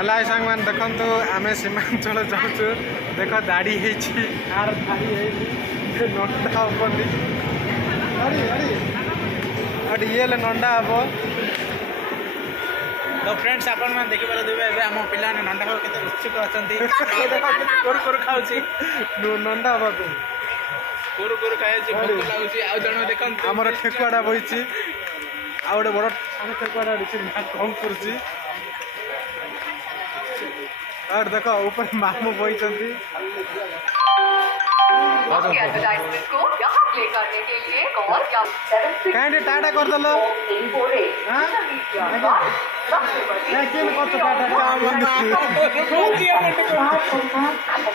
हेलो सांग मान देखु आम सीमांचल जाऊँ देख दाढ़ी आर दाढ़ी नंडा हेनी ये नंडा हम तो फ्रेंड्स आपण मैंने देखिपारे आम पिला नंदा खाओ केते उत्सुक अच्छा कोर खाऊँ नंडा हाँ कोर खाई भोक लगुच आउ जन देख आमर ठेकुआटा बही आ गए बड़ ठेकुआटा कम कर देख ऊपर मामू बही कहीं टाटा करदेल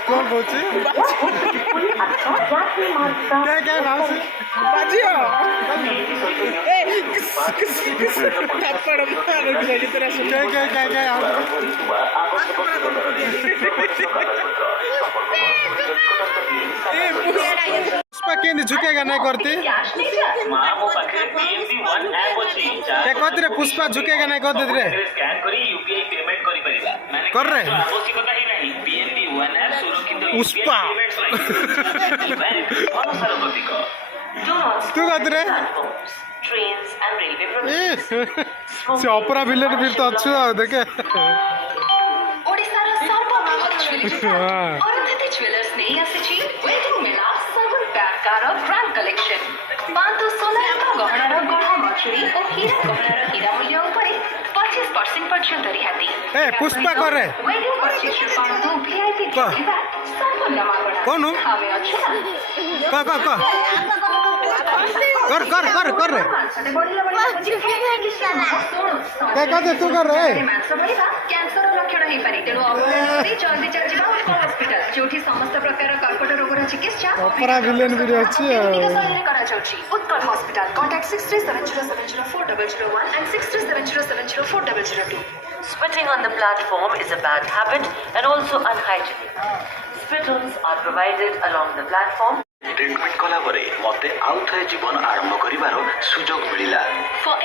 कौन कौन क्या क्या माउसी पुष्पा के झुकेगा नहीं करती कहते पुष्पा झुकेगा नहीं करते रे कर रहे पुष्पा तू कहते रे से अपरा विलेन फिर तो अच्छु देखे ग्रांड कलेक्शन पांतो सोनार गहनार गढ़ मछुरी और हीरा गहनार हीरा मूल्य उपरे 25% पर्यंत रिहाती ए पुष्पा करे वेडिंग परचेज पांतो वीआईपी सुविधा संपूर्ण मागणा कौन हमें अच्छे कर कर कर कर रे क्या कहते तू कर रे कैंसर लक्षण हो पारे तेणु जल्दी चल जा हॉस्पिटल जोठी समस्त प्रकार कर्कट रोगर चिकित्सा अपरा विलेन भी अछि उत्कल हॉस्पिटल कॉन्टैक्ट 6370704001 and 6370704002. Spitting on the platform is a bad habit and also unhygienic. Spit-ons are provided along the platform. Treatment कला परे मते आउ थे जीवन आरंभ करिवार सुजोग मिलिला। For